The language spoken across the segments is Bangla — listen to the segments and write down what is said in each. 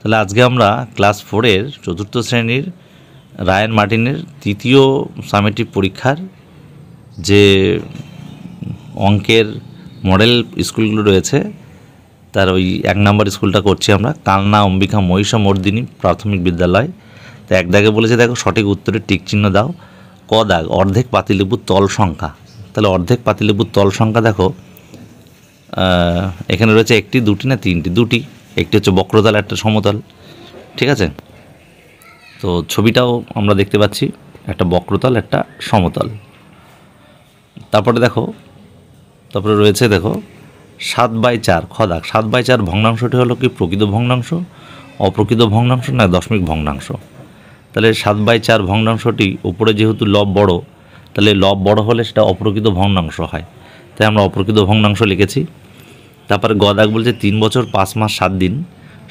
তাহলে আজকে আমরা ক্লাস 4-এর চতুর্থ শ্রেণীর রায়ান মার্টিনের তৃতীয় সামেটিভ পরীক্ষার যে অঙ্কের মডেল স্কুলগুলো রয়েছে তার ওই 1 নম্বর স্কুলটা করছি আমরা, কালনা অম্বিকা মহিষমর্দিনী প্রাথমিক বিদ্যালয়। তো এক দাগে বলেছে দেখো সঠিক উত্তরের টিক চিহ্ন দাও। ক দাগ অর্ধেক পাতিলেবুর তল সংখ্যা। তাহলে অর্ধেক পাতিলেবুর তল সংখ্যা দেখো এখানে রয়েছে একটি, দুটি না তিনটি? দুটি। একটি হচ্ছে বক্রতল, একটা সমতল, ঠিক আছে? তো ছবিটাও আমরা দেখতে পাচ্ছি, একটা বক্রতল, একটা সমতল। তারপরে রয়েছে দেখো 7/4। খ দাগ 7/4 ভগ্নাংশটি হলো কি প্রকৃত ভগ্নাংশ, অপ্রকৃত ভগ্নাংশ না দশমিক ভগ্নাংশ? তাহলে 7/4 ভগ্নাংশটি উপরে যেহেতু লব বড়, তাহলে লব বড় হলে সেটা অপ্রকৃত ভগ্নাংশ হয়, তাই আমরা অপ্রকৃত ভগ্নাংশ লিখেছি। তারপরে গ দাগ বলছে 3 বছর 5 মাস 7 দিন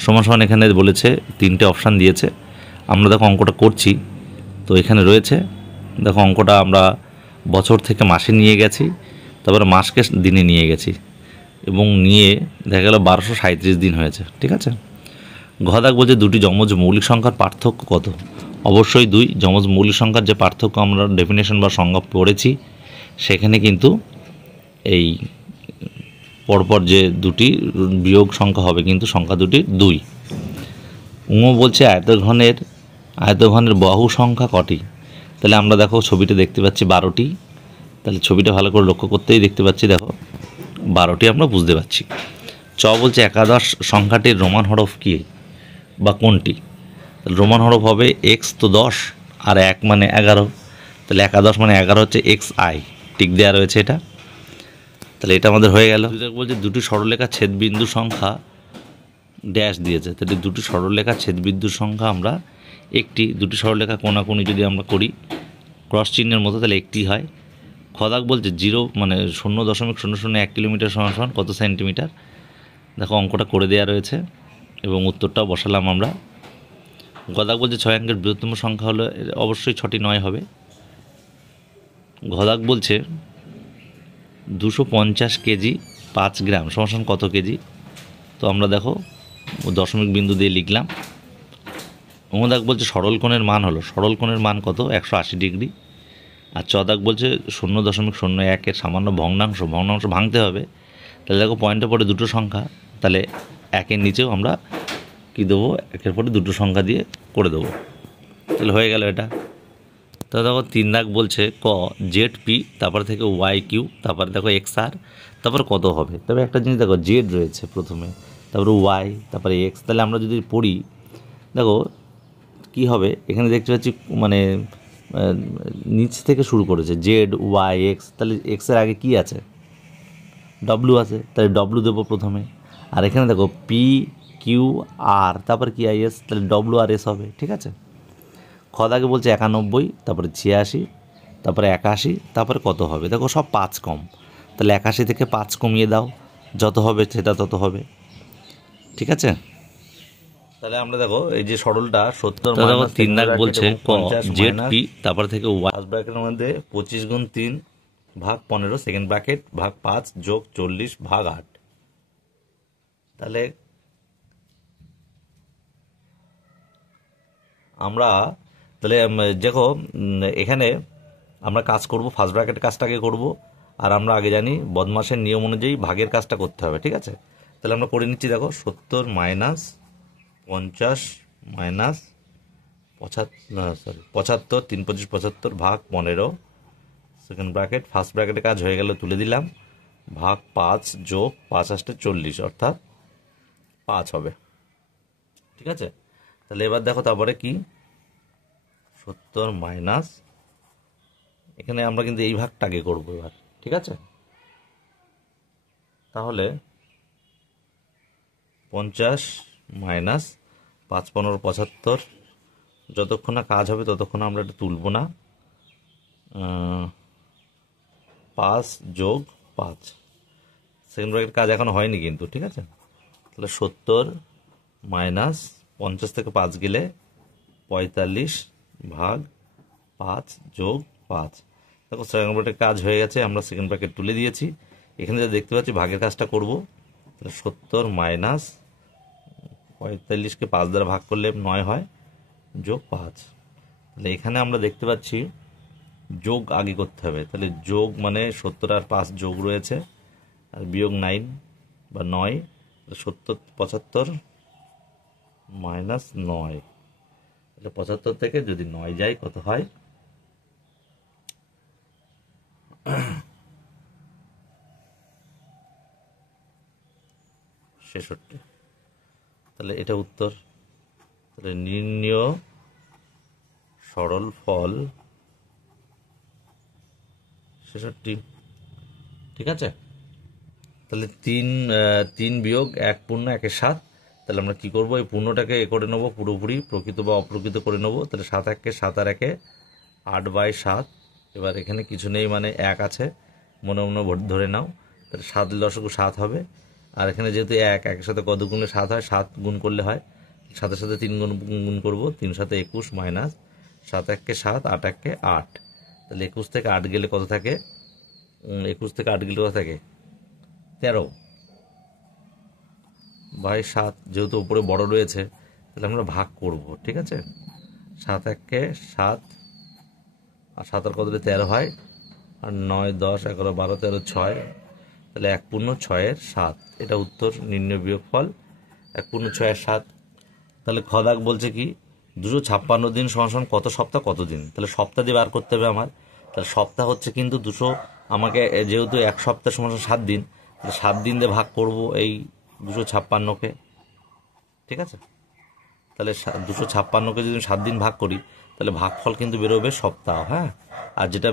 সমান সমান, এখানে বলেছে 3টে অপশান দিয়েছে। আমরা দেখো অঙ্কটা করছি, তো এখানে রয়েছে দেখো অঙ্কটা আমরা বছর থেকে মাসে নিয়ে গেছি, তারপরে মাসকে দিনে নিয়ে গেছি এবং নিয়ে দেখা গেল 1237 দিন হয়েছে, ঠিক আছে? ঘ দাগ বলছে দুটি যমজ মৌলিক সংখ্যার পার্থক্য কত? অবশ্যই 2। যমজ মৌলিক সংখ্যার যে পার্থক্য আমরা ডেফিনেশন বা সংজ্ঞা পড়েছি, সেখানে কিন্তু এই পরপর যে দুটি বিয়োগ সংখ্যা হবে, কিন্তু সংখ্যা দুটি 2। বলছে আয়তঘনের বাহু সংখ্যা কটি? তাহলে আমরা দেখো ছবিটা দেখতে পাচ্ছি 12টি। তাহলে ছবিটা ভালো করে লক্ষ্য করতেই দেখতে পাচ্ছি, দেখো 12টি আমরা বুঝতে পারছি। চ বলছে একাদশ সংখ্যাটির রোমান হরফ কী বা কোনটি? তাহলে রোমান হরফ হবে এক্স, তো 10 আর 1 মানে 11। তাহলে একাদশ মানে 11 হচ্ছে XI, টিক দেওয়া রয়েছে এটা। তাহলে এটা আমাদের হয়ে গেল। বলছে দুটি সরলরেখা ছেদবিন্দু সংখ্যা ড্যাশ দিয়েছে, তাহলে দুটি সরলরেখা ছেদবিন্দুর সংখ্যা আমরা একটি। দুটি সরলরেখা কোণাকুণি যদি আমরা করি ক্রস চিহ্নের মতো, তাহলে একটি হয়। খ দাগ বলছে 0 মানে 0.001 কিলোমিটার সমান সমান কত সেন্টিমিটার? দেখো অঙ্কটা করে দেওয়া রয়েছে এবং উত্তরটাও বসালাম আমরা। গ দাগ বলছে 6 অঙ্কের বৃহত্তম সংখ্যা হলো, অবশ্যই 6টি 9 হবে। ঘ দাগ বলছে 250 কেজি 5 গ্রাম সমান কত কেজি? তো আমরা দেখো দশমিক বিন্দু দিয়ে লিখলাম। দাগ বলছে সরল কোণের মান হলো, সরল কোণের মান কত? 180 ডিগ্রি। আর চ দাগ বলছে 0.01-এর সামান্য ভগ্নাংশ ভাঙতে হবে। তাহলে দেখো পয়েন্টের পরে দুটো সংখ্যা, তাহলে 1-এর নিচেও আমরা কী দেবো? 1-এর পরে দুটো সংখ্যা দিয়ে করে দেবো, তাহলে হয়ে গেল এটা। তো দেখো 3 দাগ বলছে ক ZP, তারপরে থেকে YQ, তারপরে দেখো XR, তারপরে কত হবে? তবে একটা জিনিস দেখো, জেড রয়েছে প্রথমে, তারপরে Y, তারপরে X। তাহলে আমরা যদি পড়ি দেখো কি হবে, এখানে দেখতে পাচ্ছি মানে নিচ থেকে শুরু করেছে ZYX, তাহলে এক্সের আগে কি আছে? W আছে, তাহলে W দেবো প্রথমে। আর এখানে দেখো PQR, তারপরে কি IS, তাহলে WRS হবে, ঠিক আছে? খ দাগে বলছে 91, তারপরে 86, তারপরে 81, তারপরে কত হবে? দেখো সব 5 কম, তাহলে 81 থেকে 5 কমিয়ে দাও, যত হবে সেটা তত হবে, ঠিক আছে? তাহলে আমরা দেখো এই যে সরলটা 70 দেখো 3 দাগ বলছে ক ZP, তারপর থেকে ফার্স্ট ব্র্যাকেটের মধ্যে 25 গুণ 3 ভাগ 15, সেকেন্ড ব্র্যাকেট ভাগ 5 যোগ 40 ভাগ 8। তাহলে আমরা দেখো এখানে আমরা কাজ করব, ফার্স্ট ব্র্যাকেটের কাজটাকে করব, আর আমরা আগে জানি বদমাশের নিয়ম অনুযায়ী ভাগের কাজটা করতে হবে, ঠিক আছে? তাহলে আমরা করে নিচ্ছি, দেখো 70 মাইনাস 50 মাইনাস 75, 3 25 75 ভাগ 15, সেকেন্ড ব্র্যাকেট ফার্স্ট ব্র্যাকেটের কাজ হয়ে গেল, তুলে দিলাম, ভাগ 5 যোগ 5 আসতে 40, অর্থাৎ 5 হবে, ঠিক আছে? তাহলে এবার দেখো তারপরে কি 70 মাইনাস, এখানে আমরা কিন্তু এই ভাগটাকে করব এবার, ঠিক আছে? তাহলে 50 মাইনাস 5 15 75, যতক্ষণ না কাজ হবে ততক্ষণ আমরা এটা তুলব না। 5 যোগ 5, সেকেন্ড ব্র্যাকেট কাজ এখন হয়নি কিন্তু, ঠিক আছে? তাহলে 70 মাইনাস 50 থেকে 5 গেলে 45 ভাগ 5 যোগ 5। দেখো সেকেন্ড ব্র্যাকেটের কাজ হয়ে গেছে, আমরা সেকেন্ড ব্র্যাকেট তুলে দিয়েছি। এখানে যা দেখতে পাচ্ছি ভাগের কাজটা করব, তাহলে 70 মাইনাস 45কে 5 দ্বারা ভাগ করলে 9 হয়, যোগ 5। তাহলে এখানে আমরা দেখতে পাচ্ছি যোগ আগে করতে হবে। তাহলে যোগ মানে 70 আর 5 যোগ রয়েছে, আর বিয়োগ 9 বা 9, 70 75 মাইনাস 9। তাহলে 75 থেকে যদি 9 যায় কত হয়? 66। তাহলে এটা উত্তর। তাহলে নির্ণেয় সরল ফল 66। ঠিক আছে। তাহলে 3 বিয়োগ 1 পূর্ণ 1 7। তাহলে আমরা কি করব, এই পূর্ণটাকে এ করে নেবো, পুরোপুরি প্রকৃত বা অপ্রকৃত করে নেবো। তাহলে 7 1 7 আর 1 8/7। এবার এখানে কিছু নেই মানে 1 আছে, মনে মনে ধরে নাও। তাহলে 7 লসাগু 7 হবে। আর এখানে যেহেতু 1 1 সাথে কত গুণে 7 হয়, 7 গুণ করলে হয়। 7 সাথে 3 গুণ করবো, 3 সাথে 21 মাইনাস 7 1 7 8 1 8। তাহলে 21 থেকে 8 গেলে কত থাকে? 21 থেকে 8 গেলে কত থাকে? 13/7। যেহেতু উপরে বড় রয়েছে তাহলে আমরা ভাগ করব। ঠিক আছে। 7 1 7 আর 7 আর কত 13 হয়, আর 9 10 11 12 13 6। তাহলে 1 পূর্ণ 6 7। এটা উত্তর, নির্ণয় বিয়োগফল 1 পূর্ণ 6 7। তাহলে খ দাগ বলছে কি 256 দিন সমান কত সপ্তাহ কত দিন। তাহলে সপ্তাহ দিয়ে বার করতে হবে আমার। তাহলে সপ্তাহ হচ্ছে কিন্তু 200, আমাকে যেহেতু 1 সপ্তাহ সমান 7 দিন, তাহলে 7 দিন দিয়ে ভাগ করব এই 256কে। ঠিক আছে। তাহলে 256কে যদি 7 দিন ভাগ করি তাহলে ভাগফল কিন্তু বেরোবে সপ্তাহ। হ্যাঁ, আর যেটা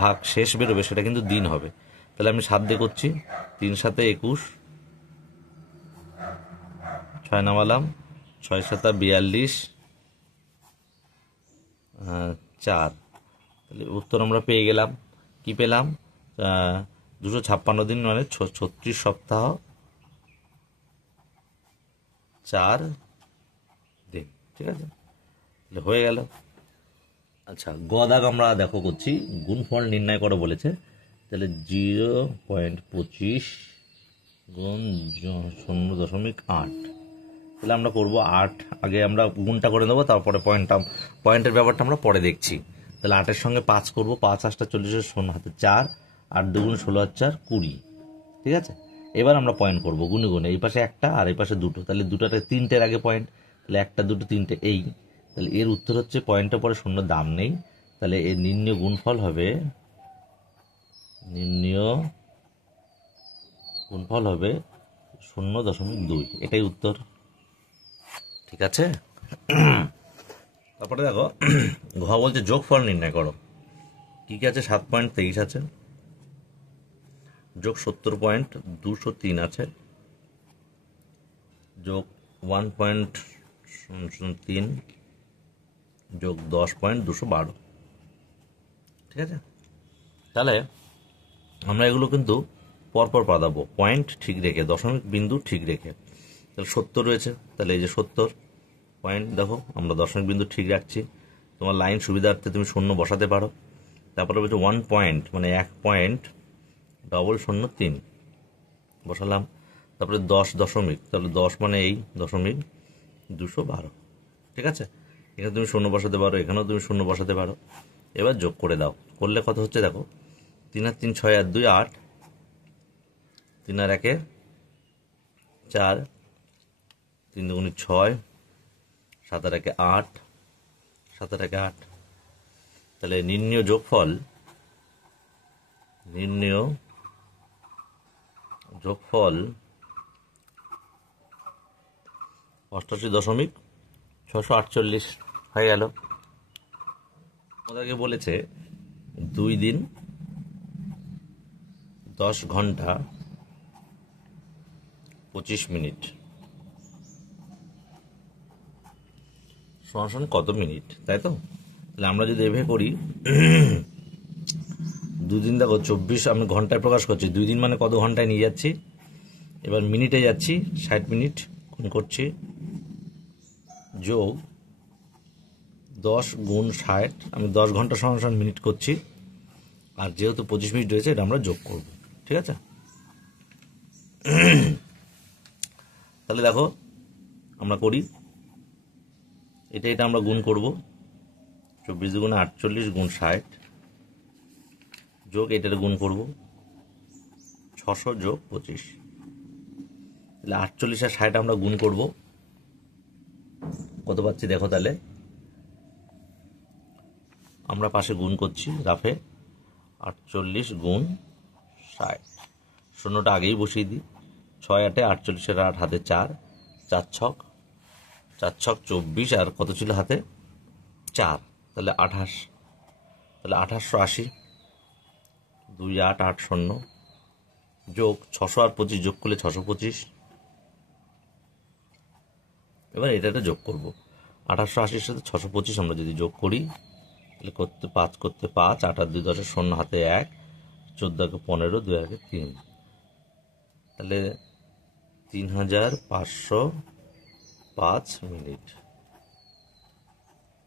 ভাগ শেষ বেরোবে সেটা কিন্তু দিন হবে। তাহলে আমি 7 দিয়ে করছি, 3 7 21, 6 নামালাম, 6 7 42, 4। তাহলে উত্তর আমরা পেয়ে গেলাম। কি পেলাম? 256 দিন মানে 36 সপ্তাহ 4 দিন। ঠিক আছে, তাহলে হয়ে গেল। আচ্ছা, গ দাগ আমরা দেখো করছি, গুণফল নির্ণয় করো বলেছে। তাহলে 0.25 গুণ 0.8। তাহলে আমরা করবো 8, আগে আমরা গুণটা করে নেবো, তারপরে পয়েন্টের ব্যাপারটা আমরা পরে দেখছি। তাহলে 8-এর সঙ্গে 5 করবো, 5 8 40, 0 হাতে 4, 8 2 16 4 20। ঠিক আছে। এবার আমরা পয়েন্ট করবো গুনে গুনে, এই পাশে একটা আর এই পাশে দুটো। তাহলে দুটাতে 3টের আগে পয়েন্ট, তাহলে 1 2 3 এই। তাহলে এর উত্তর হচ্ছে, পয়েন্টের পরে 0 দাম নেই, তাহলে এর নির্ণয় গুণফল হবে 0.2। এটাই উত্তর। ঠিক আছে। তারপরে দেখো ঘ বলছে যোগফল নির্ণয় করো। কি কি আছে? 7.23 আছে, যোগ 70.203 আছে, যোগ 1.3 যোগ 10.212। ঠিক আছে। তাহলে আমরা এগুলো কিন্তু পরপর পাদাবো, পয়েন্ট ঠিক রেখে, দশমিক বিন্দু ঠিক রেখে। তাহলে 70 রয়েছে, তাহলে এই যে 70 পয়েন্ট, দেখো আমরা দশমিক বিন্দু ঠিক রাখছি। তোমার লাইন সুবিধার্থে তুমি 0 বসাতে পারো। তারপরে বলছে 1 পয়েন্ট মানে 1.003 বসালাম। তারপরে 10 দশমিক, তাহলে 10 মানে এই দশমিক 212। ঠিক আছে। এখানে তুমি 0 বসাতে পারো, এখানেও তুমি 0 বসাতে পারো। এবার যোগ করে দাও, করলে কত হচ্ছে দেখো, 3 আর 3 6 আর 2 8, 3 আর 1 4, 3 2 6, 7 আর 1 8, 7 আর 1 8। তাহলে নির্ণয় যোগফল 88.648 হয়ে গেল। ওদেরকে বলেছে 2 দিন 10 ঘন্টা 25 মিনিট সমান কত মিনিট, তাই তো? তাহলে আমরা যদি এভাবে করি, 2 দিন দেখো 24, আমি ঘন্টায় প্রকাশ করছি, 2 দিন মানে কত ঘন্টায় নিয়ে যাচ্ছি। এবার মিনিটে যাচ্ছি, 60 মিনিট গুণ করছি, যোগ 10 গুণ 60, আমি 10 ঘন্টা সমান মিনিট করছি। আর যেহেতু 25 মিনিট রয়েছে, এটা আমরা যোগ করব। ঠিক আছে। তাহলে দেখো আমরা করি, এটা আমরা গুণ করব। 24 দুগুণে 48 গুণ 60 যোগ এটার গুণ করব 600 যোগ 25, তাহলে 48 আর 60 আমরা গুণ করব, কত পাচ্ছি দেখো। তাহলে আমরা পাশে গুণ করছি রাফে, 48 গুণ 60, শূন্যটা আগেই বসিয়ে দিই। 6 8 48 8 হাতে 4, 4 ছক 24, আর কত ছিল হাতে 4, তাহলে 28, তাহলে 2880, 2880 যোগ 600 আর 25 যোগ করলে 625। এবার এটা যোগ করব, 2880 সাথে 625 আমরা যদি যোগ করি তাহলে করতে 5 করতে 5, 8 আর 2 10, 0 হাতে 1, 14 কে 15, 2 1 3, তাহলে 3505 মিনিট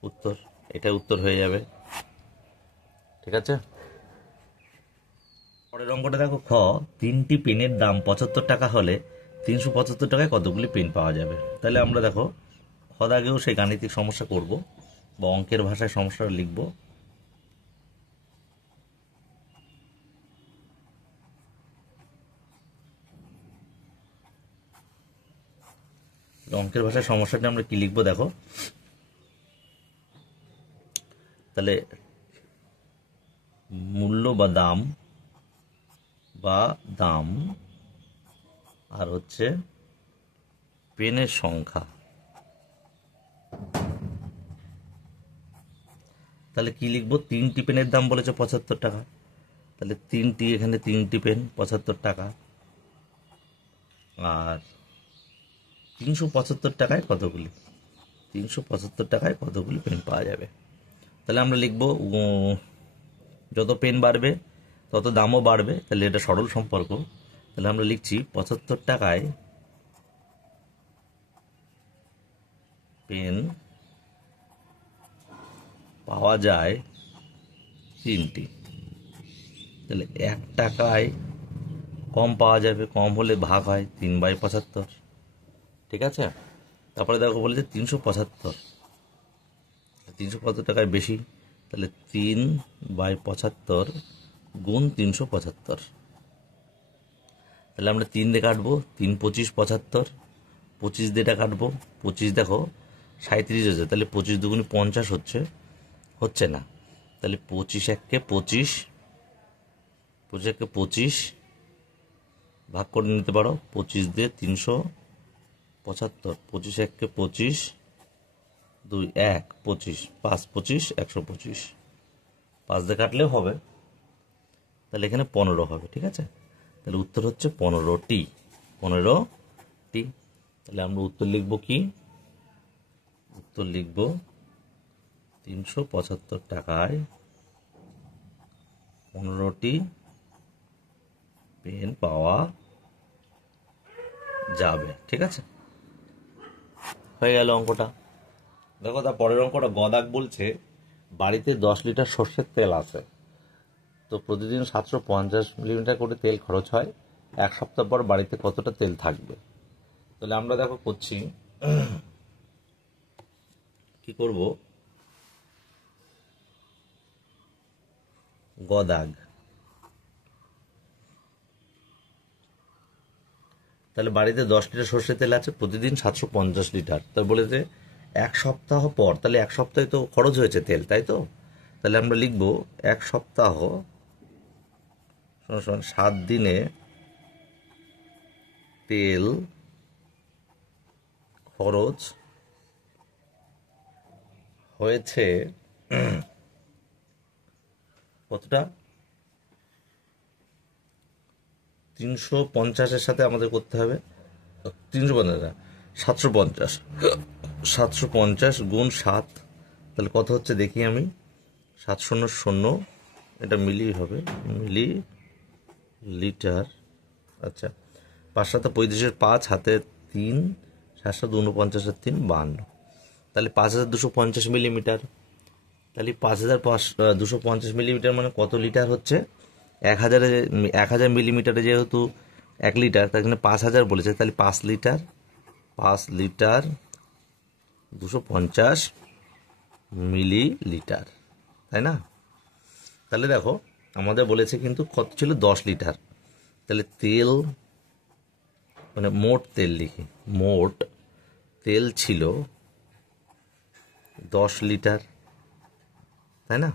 উত্তর। এটা উত্তর হয়ে যাবে, ঠিক আছে। পরের অঙ্কটা দেখো, খ 3টি পেনের দাম 75 টাকা হলে 375 টাকায় কতগুলি পেন পাওয়া যাবে। তাহলে আমরা দেখো খদ আগেও সেই গাণিতিক সমস্যা করব বা অঙ্কের ভাষায় সমস্যাটা লিখব। অঙ্কের ভাষায় সমস্যাটা আমরা কি লিখবো দেখো, তাহলে মূল্য বা দাম আর হচ্ছে পেনের সংখ্যা। তাহলে কি লিখবো, 3টি পেনের দাম বলেছে 75 টাকা, তাহলে এখানে 3টি পেন 75 টাকা, আর 375 টাকায় কতগুলি, 375 টাকায় কতগুলি পেন পাওয়া যাবে। তাহলে আমরা লিখবো যত পেন বাড়বে তত দামও বাড়বে, তাহলে এটা সরল সম্পর্ক। তাহলে আমরা লিখছি 75 টাকায় পেন পাওয়া যায় 3টি, তাহলে 1 টাকায় কম পাওয়া যাবে, কম হলে ভাগ হয় 3/75, ঠিক আছে। তারপরে দেখো বলেছে 375 টাকায় বেশি, তাহলে 3/75 গুণ 375, তাহলে আমরা 3 দিয়ে কাটবো, 3 25 75, 25 দিয়ে এটা কাটবো, 25 দেখো 37 হচ্ছে, তাহলে 25 দুগুণে 50 হচ্ছে না, তাহলে 25 1 25, 25 1 25 ভাগ করে নিতে পারো, 25 দিয়ে 375, 25 1 25, 2 1 25, 5 25 125, 5 দিয়ে কাটলেও হবে, তাহলে এখানে 15 হবে, ঠিক আছে। তাহলে উত্তর হচ্ছে 15টি। তাহলে আমরা উত্তর লিখব কি, উত্তর লিখব 375 টাকায় 15টি পেন পাওয়া যাবে, ঠিক আছে। হয়ে গেল অঙ্কটা। দেখো তার পরের অঙ্কটা, গদাক বলছে বাড়িতে 10 লিটার সর্ষের তেল আছে, তো প্রতিদিন 750 মিলিলিটার করে তেল খরচ হয়, 1 সপ্তাহ পর বাড়িতে কতটা তেল থাকবে। তাহলে আমরা দেখো করছি, কি করব, গদাগ, তাহলে বাড়িতে 10 লিটার সর্ষের তেল আছে, প্রতিদিন 750 লিটার, তার বলেছে 1 সপ্তাহ পর, তাহলে 1 সপ্তাহে তো খরচ হয়েছে তেল, তাই তো। তাহলে আমরা লিখব 1 সপ্তাহ 7 দিনে তেল খরচ হয়েছে কতটা, 350-এর সাথে আমাদের করতে হবে 350 750 গুণ 7, তাহলে কত হচ্ছে দেখি আমি, 700 এটা মিলি হবে, মিলি লিটার, আচ্ছা 5 7 35 5 হাতে 3, 7 7 49 3 52, তাহলে 5250 মিলিমিটার, তাহলে 5250 মিলিমিটার মানে কত লিটার হচ্ছে, 1000 মিলিমিটারে যেহেতু 1 লিটার, তার জন্য 5000 বলেছে, তাহলে 5 লিটার 250 মিলিলিটার, তাই না? তাহলে দেখো আমাদের বলেছে কিন্তু কত ছিল, 10 লিটার। তাহলে তেল মানে মোট তেল লিখি, মোট তেল ছিল 10 লিটার, তাই না?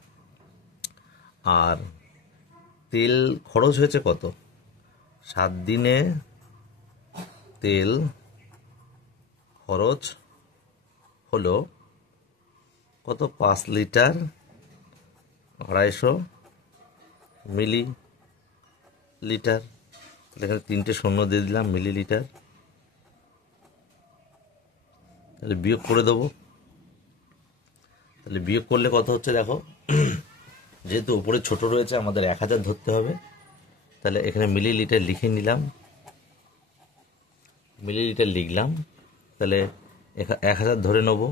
আর তেল খরচ হয়েছে কত, 7 দিনে তেল খরচ হলো কত, 5 লিটার 250 মিলিলিটার। তাহলে এখানে 3টে শূন্য দিয়ে দিলাম, মিলিলিটার। তাহলে বিয়োগ করে দেবো। তাহলে বিয়োগ করলে কত হচ্ছে দেখো, যেহেতু উপরে ছোট রয়েছে আমাদের 1000 ধরতে হবে। তাহলে এখানে মিলিলিটার লিখে নিলাম, মিলিলিটার লিখলাম। তাহলে 1000 ধরে নেব,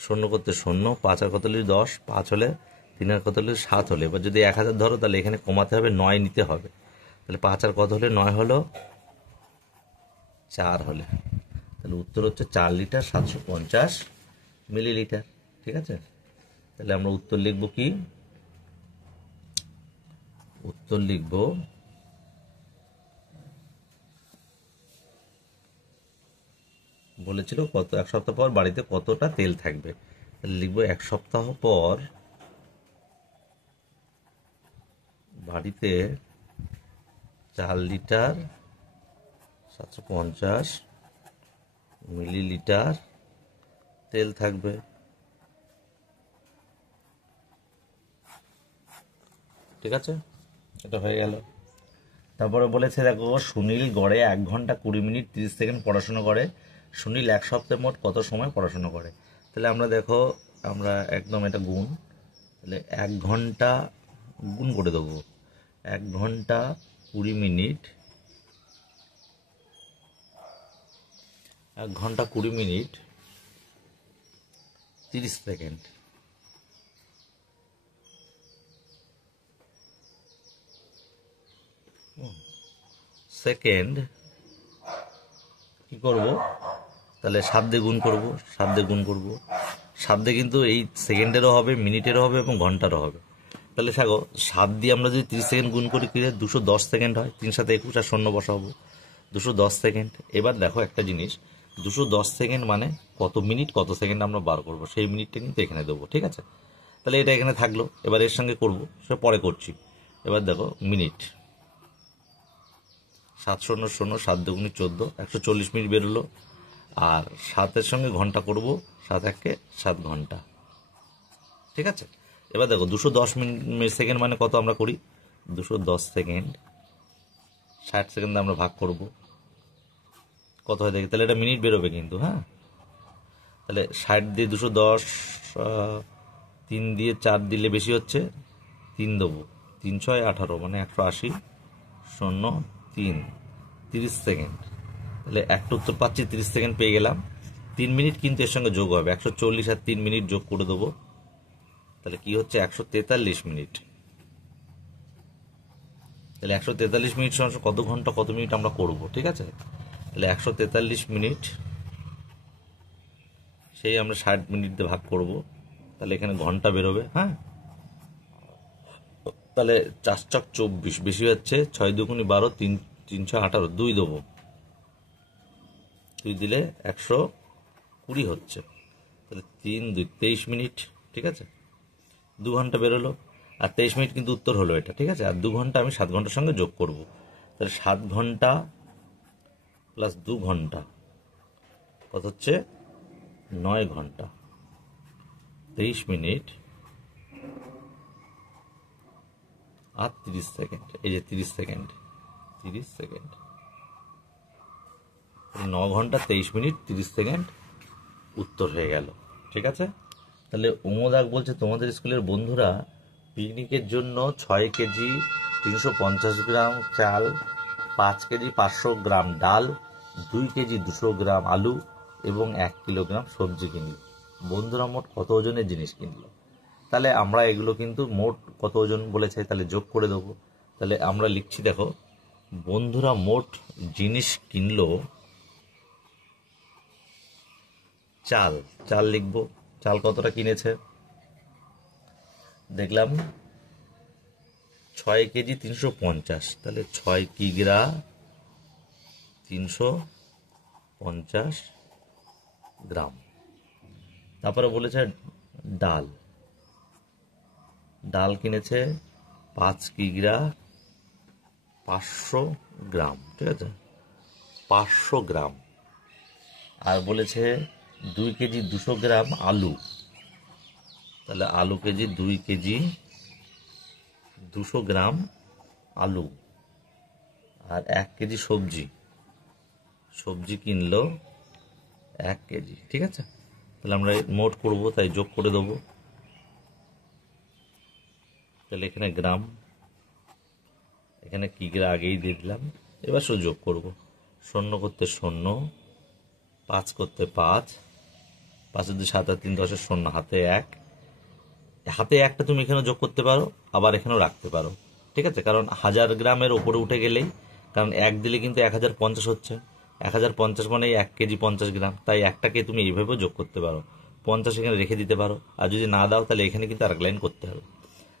শূন্য করতে শূন্য, 5 আর কত হলে 10, 5 হলে 3 আর কত হলে 7 হলে। এবার যদি 1000 ধরো তাহলে এখানে কমাতে হবে, 9 নিতে হবে। তাহলে 5 আর কত হলে 9 হলো, 4 হলে। তাহলে উত্তর হচ্ছে 4 লিটার 750 মিলিলিটার। ঠিক আছে, তাহলে আমরা উত্তর লিখব কি, উত্তর লিখব বলেছিল কত, 1 সপ্তাহ পর বাড়িতে কতটা তেল থাকবে। তাহলে লিখবো 1 সপ্তাহ পর বাড়িতে 4 লিটার 750 মিলিলিটার তেল থাকবে। ঠিক আছে, এটা হয়ে গেল। তারপরে বলেছে দেখো, সুনীল গড়ে 1 ঘন্টা 20 মিনিট 30 সেকেন্ড পড়াশোনা করে। সুনীল 1 সপ্তাহে মোট কত সময় পড়াশোনা করে? তাহলে আমরা দেখো, আমরা একদম এটা গুণ, তাহলে 1 ঘন্টা গুণ করে দেবো, 1 ঘন্টা 20 মিনিট, 1 ঘন্টা 20 মিনিট 30 সেকেন্ড। সেকেন্ড কি করব, তাহলে 7 দিয়ে গুণ করব, 7 দিয়ে গুণ করব। 7 দিয়ে কিন্তু এই সেকেন্ডেরও হবে, মিনিটেরও হবে এবং ঘন্টারও হবে। তাহলে থাকো 7 দিয়ে আমরা যদি 30 সেকেন্ড গুণ করি, কি 210 সেকেন্ড হয়। 3 সাথে 21 আর শূন্য বসাবো, 210 সেকেন্ড। এবার দেখো একটা জিনিস, 210 সেকেন্ড মানে কত মিনিট কত সেকেন্ড আমরা বার করব, সেই মিনিটটা কিন্তু এখানে দেবো। ঠিক আছে, তাহলে এটা এখানে থাকলো। এবার এর সঙ্গে করব, সে পরে করছি। এবার দেখো মিনিট, 7 শূন্য শূন্য, 7 দুগুণে 14, 140 মিনিট বেরোলো। আর 7-এর সঙ্গে ঘন্টা করব, 7 একে 7 ঘন্টা। ঠিক আছে, এবার দেখো 210 সেকেন্ড মানে কত আমরা করি, 210 সেকেন্ড 60 সেকেন্ড আমরা ভাগ করব, কত হয় দেখি। তাহলে এটা মিনিট বেরোবে কিন্তু, হ্যাঁ। তাহলে 60 দিয়ে 210, 3 দিয়ে 4 দিলে বেশি হচ্ছে, 3 দেবো, 3 6 18 মানে 180 শূন্য 3, 30 সেকেন্ড। তাহলে একটা উত্তর পাচ্ছি, 30 সেকেন্ড পেয়ে গেলাম। 3 মিনিট কিন্তু এর সঙ্গে যোগ হবে, 140 আর 3 মিনিট যোগ করে দেবো। তাহলে কি হচ্ছে, 143 মিনিট। তাহলে 143 মিনিট সমান কত ঘন্টা কত মিনিট আমরা করব। ঠিক আছে, তাহলে 143 মিনিট সেই আমরা 60 মিনিট দিয়ে ভাগ করব, তাহলে এখানে ঘন্টা বেরোবে। হ্যাঁ, তাহলে 4 চক 24 বেশি হচ্ছে, 6 দুগুণে 12, 3 3 6 18, 2 দেবো, 2 দিলে 120 হচ্ছে। তাহলে 3 2 23 মিনিট। ঠিক আছে, 2 ঘন্টা বেরোলো, আর 23 মিনিট কিন্তু উত্তর হলো এটা। ঠিক আছে, আর 2 ঘন্টা আমি 7 ঘন্টার সঙ্গে যোগ করব। তাহলে 7 ঘন্টা প্লাস 2 ঘন্টা কত হচ্ছে, 9 ঘন্টা 23 মিনিট আর 30 সেকেন্ড। এই যে 30 সেকেন্ড, 30 সেকেন্ড, 9 ঘন্টা 23 মিনিট 30 সেকেন্ড উত্তর হয়ে গেল। ঠিক আছে, তাহলে ওমদাক বলছে, তোমাদের স্কুলের বন্ধুরা পিকনিকের জন্য 6 কেজি 350 গ্রাম চাল, 5 কেজি 500 গ্রাম ডাল, 2 কেজি 200 গ্রাম আলু এবং 1 কিলোগ্রাম সবজি কিনল। বন্ধুরা মোট কত ওজনের জিনিস কিনলো? তাহলে আমরা এগুলো কিন্তু মোট কত ওজন বলেছে, তাহলে যোগ করে দেবো। তাহলে আমরা লিখছি, দেখো বন্ধুরা মোট জিনিস কিনলো চাল, চাল লিখব। চাল কতটা কিনেছে দেখলাম 6 কেজি 350, তাহলে 6 কিগ্রা 350 গ্রাম। তারপরে বলেছে ডাল, ডাল কিনেছে 5 কিগ্রা 500 গ্রাম, ঠিক আছে, 500 গ্রাম। আর বলেছে 2 কেজি 200 গ্রাম আলু, তাহলে আলু কেজি 2 কেজি 200 গ্রাম আলু। আর 1 কেজি সবজি, সবজি কিনলো 1 কেজি, ঠিক আছে। তাহলে আমরা মোট করব, তাই যোগ করে দেবো। তাহলে এখানে গ্রাম, এখানে কিগ্রা আগেই দিয়ে দিলাম, এবার শুধু যোগ করব। 0 করতে 0, 5 করতে 5, 5 2 7 আর 3 10 0, হাতে 1, হাতে 1টা তুমি এখানে যোগ করতে পারো, আবার এখানেও রাখতে পারো, ঠিক আছে। কারণ 1000 গ্রামের ওপরে উঠে গেলেই, কারণ 1 দিলে কিন্তু 1050 হচ্ছে, 1050 মানে 1 কেজি 50 গ্রাম, তাই 1টাকে তুমি এইভাবেও যোগ করতে পারো, 50 এখানে রেখে দিতে পারো। আর যদি না দাও তাহলে এখানে কিন্তু আরেক লাইন করতে হবে।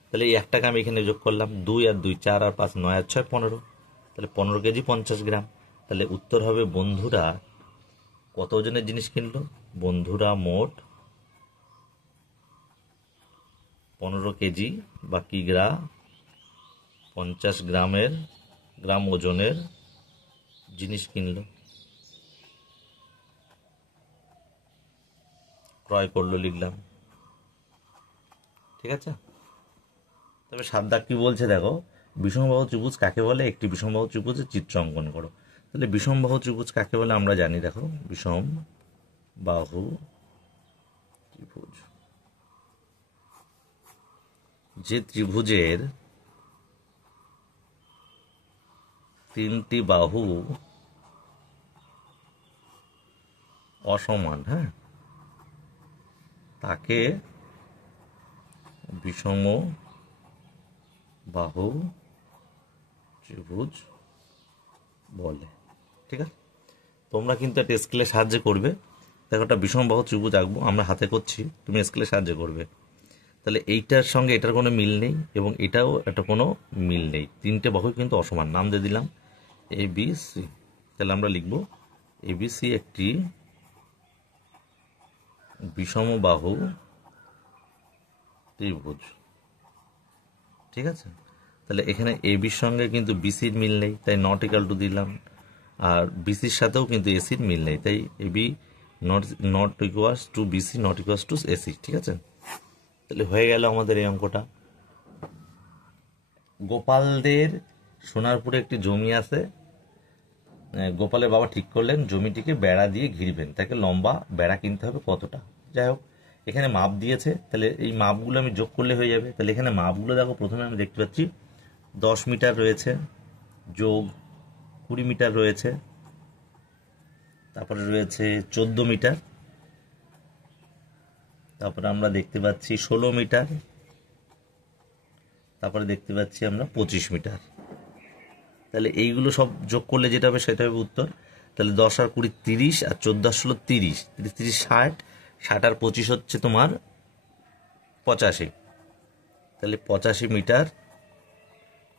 তাহলে এই 1টাকে আমি এখানে যোগ করলাম, 2 আর 2 4 আর 5 9 আর 6 15, তাহলে 15 কেজি 50 গ্রাম। তাহলে উত্তর হবে বন্ধুরা কত ওজনের জিনিস কিনলো? বন্ধুরা মোট 15 কেজি বা কিগ্রা 50 গ্রাম ওজনের জিনিস কিনলো, ক্রয় করলো লিখলাম, ঠিক আছে। তবে 7 দাগ কি বলছে দেখো, বিষমবাহু ত্রিভুজ কাকে বলে? একটি বিষমবাহু ত্রিভুজের চিত্র অঙ্কন করো। তাহলে বিষমবাহু ত্রিভুজ কাকে বলে আমরা জানি, দেখো, বিষমবাহু ত্রিভুজ যে ত্রিভুজের 3টি বাহু অসমান, হ্যাঁ, তাকে বিষমবাহু ত্রিভুজ বলে, ঠিক আছে। তোমরা কিন্তু একটা স্কেলের সাহায্যে করবে। দেখো, একটা বিষমবাহু ত্রিভুজ আঁকবো, আমরা হাতে করছি, তুমি স্কেলের সাহায্যে করবে। তাহলে এইটার সঙ্গে এটার কোনো মিল নেই, এবং এটাও একটা কোনো মিল নেই, 3টে বাহু কিন্তু অসমান। নাম দিয়ে দিলাম ABC। তাহলে আমরা লিখব ABC একটি বিষমবাহু ত্রিভুজ, ঠিক আছে। তাহলে এখানে ABর সঙ্গে কিন্তু BCর মিল নেই, তাই নট ইকাল টু দিলাম। আর BCর সাথেও কিন্তু ACর মিল নেই, তাই AB not equals to BC not equals to AC, ঠিক আছে। তাহলে হয়ে গেল আমাদের এই অঙ্কটা। গোপালদের সোনারপুরে একটি জমি আছে, গোপালের বাবা ঠিক করলেন জমিটিকে বেড়া দিয়ে ঘিরবেন, তাকে লম্বা বেড়া কিনতে হবে কতটা। যাই হোক, এখানে মাপ দিয়েছে, তাহলে এই মাপগুলো আমি যোগ করলে হয়ে যাবে। তাহলে এখানে মাপগুলো দেখো, প্রথমে আমি দেখতে পাচ্ছি 10 মিটার রয়েছে, যোগ 20 মিটার রয়েছে, তারপরে রয়েছে 14 মিটার, তারপরে আমরা দেখতে পাচ্ছি 16 মিটার, তারপরে দেখতে পাচ্ছি আমরা 25 মিটার। তাহলে এইগুলো সব যোগ করলে যেটা হবে সেটা হবে উত্তর। তাহলে 10 আর 20 30, আর 14 আর 16 30, 30 60, 60 আর 25 হচ্ছে তোমার 85। তাহলে 85 মিটার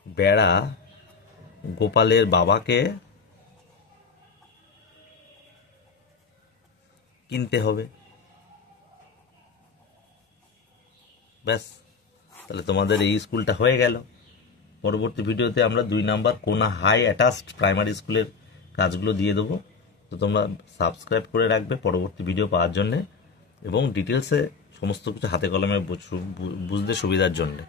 বেড়া গোপালের বাবাকে কিনতে হবে, ব্যাস। তাহলে তোমাদের এই স্কুলটা হয়ে গেল। পরবর্তী ভিডিওতে আমরা 2 নাম্বার কোনা হাই অ্যাটাচড প্রাইমারি স্কুলের কাজগুলো দিয়ে দেবো, তো তোমরা সাবস্ক্রাইব করে রাখবে পরবর্তী ভিডিও পাওয়ার জন্যে, এবং ডিটেলসে সমস্ত কিছু হাতে কলমে বুঝতে সুবিধার জন্যে।